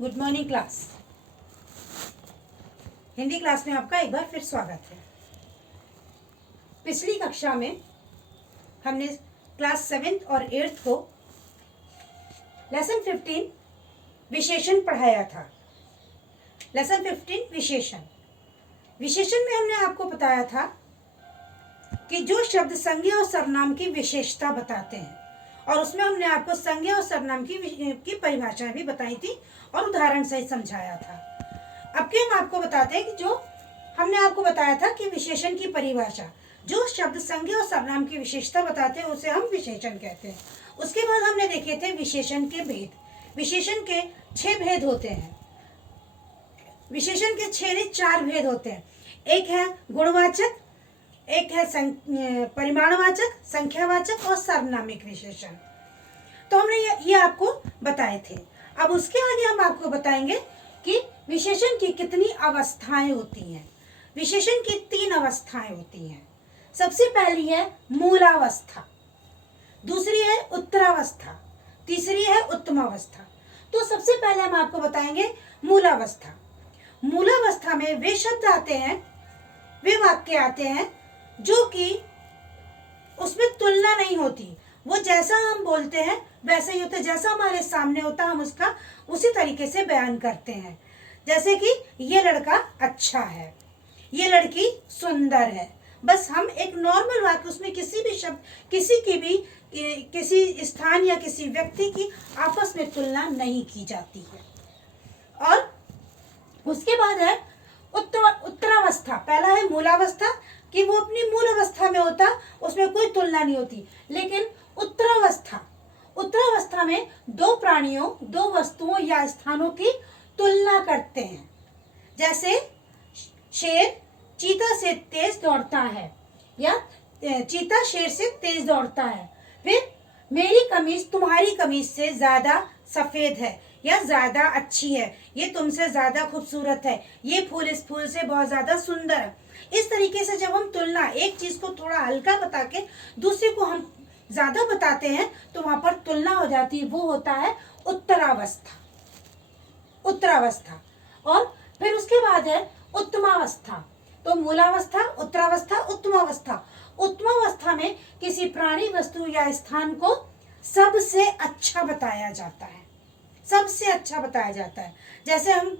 Good morning class. Hindi class में आपका एक बार फिर स्वागत है। पिछली कक्षा में हमने क्लास 7th और 8th को लेसन 15 विशेषण पढ़ाया था। लेसन 15 विशेषण में हमने आपको बताया था कि जो शब्द संज्ञा और सर्वनाम की विशेषता बताते हैं, और उसमें हमने आपको संज्ञा और सर्वनाम की परिभाषाएं भी बताई थी और उदाहरण सहित समझाया था। अब के हम आपको बताते हैं कि जो हमने आपको बताया था कि विशेषण की परिभाषा, जो शब्द संज्ञा और सर्वनाम की विशेषता बताते हैं उसे हम विशेषण कहते हैं। उसके बाद हमने देखे थे विशेषण के भेद। विशेषण के 6 भेद होते हैं। विशेषण के 4 भेद होते हैं। एक है गुणवाचक, एक है परिमाणवाचक, संख्यावाचक और सार्वनामिक विशेषण। तो हमने ये आपको बताए थे। अब उसके आगे हम आपको बताएंगे कि विशेषण की कितनी अवस्थाएं होती हैं। विशेषण की 3 अवस्थाएं होती हैं। सबसे पहली है मूलावस्था, दूसरी है उत्तरावस्था, तीसरी है उत्तमावस्था। तो सबसे पहले हम आपको बताएंगे मूलावस्था। मूलावस्था में वे शब्द आते हैं, वे वाक्य आते हैं जो कि उसमें तुलना नहीं होती। वो जैसा हम बोलते हैं वैसे ही होता है, जैसा हमारे सामने होता है हम उसका उसी तरीके से बयान करते हैं। जैसे कि ये लड़का अच्छा है, ये लड़की सुंदर है। बस हम एक नॉर्मल वाक्य, उसमें किसी भी शब्द, किसी स्थान या किसी व्यक्ति की आपस में तुलना नहीं की जाती है। और उसके बाद है उत्तरावस्था। पहला है मूलावस्था कि वो अपनी मूल अवस्था में होता, उसमें कोई तुलना नहीं होती। लेकिन उत्तरावस्था में 2 प्राणियों, 2 वस्तुओं या स्थानों की तुलना करते हैं। जैसे शेर चीता से तेज दौड़ता है, या चीता शेर से तेज दौड़ता है। फिर मेरी कमीज तुम्हारी कमीज से ज्यादा सफेद है या ज्यादा अच्छी है, ये तुमसे ज्यादा खूबसूरत है, ये फूल इस फूल से बहुत ज्यादा सुंदर है। इस तरीके से जब हम तुलना, एक चीज को थोड़ा हल्का बता के दूसरे को हम ज्यादा बताते हैं तो वहां पर तुलना हो जाती है। वो होता है उत्तरावस्था। और फिर उसके बाद है उत्तमावस्था। तो मूलावस्था, उत्तरावस्था, उत्तमावस्था। उत्तमावस्था में किसी प्राणी, वस्तु या स्थान को सबसे अच्छा बताया जाता है। सबसे अच्छा बताया जाता है। जैसे हम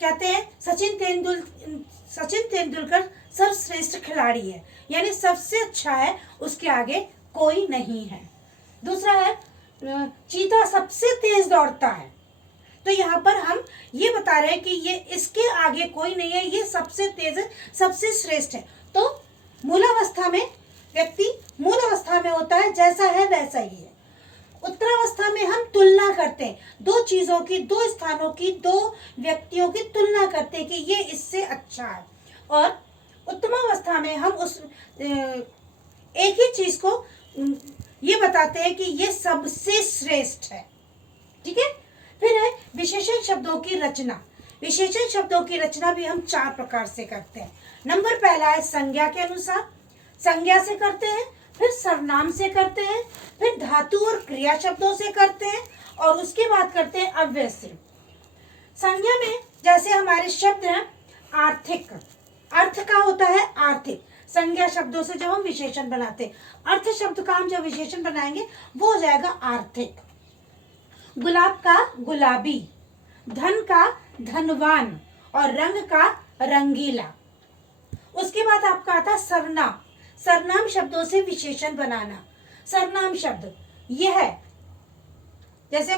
कहते हैं सचिन तेंदुलकर सर्वश्रेष्ठ खिलाड़ी है, यानी सबसे अच्छा है, उसके आगे कोई नहीं है। दूसरा है चीता सबसे तेज दौड़ता है। तो यहाँ पर हम ये बता रहे हैं कि ये इसके आगे कोई नहीं है, ये सबसे तेज है, सबसे श्रेष्ठ है। तो मूलावस्था में व्यक्ति मूल अवस्था में होता है, जैसा है वैसा ही है। उत्तरावस्था में हम तुलना करते हैं, 2 चीजों की, 2 स्थानों की, 2 व्यक्तियों की तुलना करते हैं कि ये इससे अच्छा है। और उत्तमावस्था में हम उस एक ही चीज को ये बताते हैं कि ये सबसे श्रेष्ठ है। ठीक है। फिर है विशेषण शब्दों की रचना। विशेषण शब्दों की रचना भी हम 4 प्रकार से करते हैं। नंबर पहला है संज्ञा के अनुसार, संज्ञा से करते हैं, फिर सर्वनाम से करते हैं, फिर धातु और क्रिया शब्दों से करते हैं, और उसके बाद करते हैं अव्यय से। संज्ञा में जैसे हमारे शब्द हैं आर्थिक, अर्थ का होता है आर्थिक। संज्ञा शब्दों से जब हम विशेषण बनाते हैं, अर्थ शब्द का हम जब विशेषण बनाएंगे वो हो जाएगा आर्थिक। गुलाब का गुलाबी, धन का धनवान, और रंग का रंगीला। उसके बाद आपका आता है सर्वनाम। सर्वनाम शब्दों से विशेषण बनाना। सर्वनाम शब्द यह, जैसे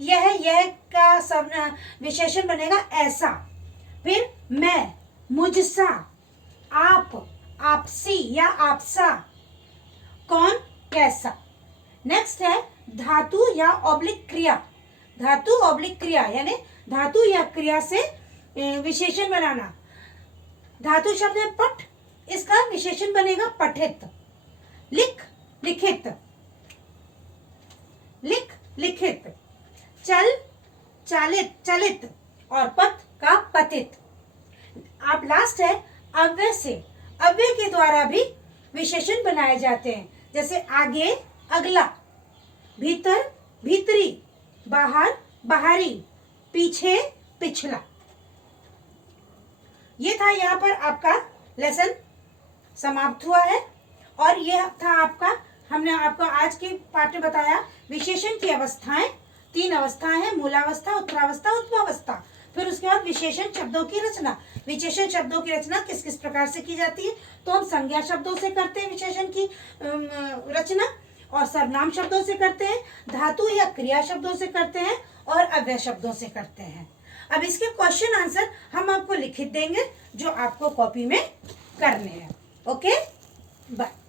यह का सर्वनाम विशेषण बनेगा ऐसा। फिर मैं, मुझसा, आप, आपसी या आपसा, कौन, कैसा। नेक्स्ट है धातु या ऑब्लिक क्रिया। धातु ऑब्लिक क्रिया यानी धातु या क्रिया से विशेषण बनाना। धातु शब्द है पठ, इसका विशेषण बनेगा पठित। लिख, लिखित, लिख, लिखित। चल, चालित, चलित, और पथ का पतित। आप लास्ट है अव्यय से। अव्यय के द्वारा भी विशेषण बनाए जाते हैं। जैसे आगे, अगला, भीतर, भीतरी, बाहर, बाहरी, पीछे, पिछला। ये था यहाँ पर आपका लेसन समाप्त हुआ है। और ये था आपका, हमने आपको आज के पाठ में बताया विशेषण की अवस्थाएं। 3 अवस्थाएं हैं, मूलावस्था, उत्तरावस्था, उत्तमावस्था। फिर उसके बाद विशेषण शब्दों की रचना। विशेषण शब्दों की रचना किस किस प्रकार से की जाती है? तो हम संज्ञा शब्दों से करते हैं विशेषण की रचना, और सर्वनाम शब्दों से करते हैं, धातु या क्रिया शब्दों से करते हैं, और अव्यय शब्दों से करते हैं। अब इसके क्वेश्चन आंसर हम आपको लिखित देंगे जो आपको कॉपी में करने हैं। Okay, bye.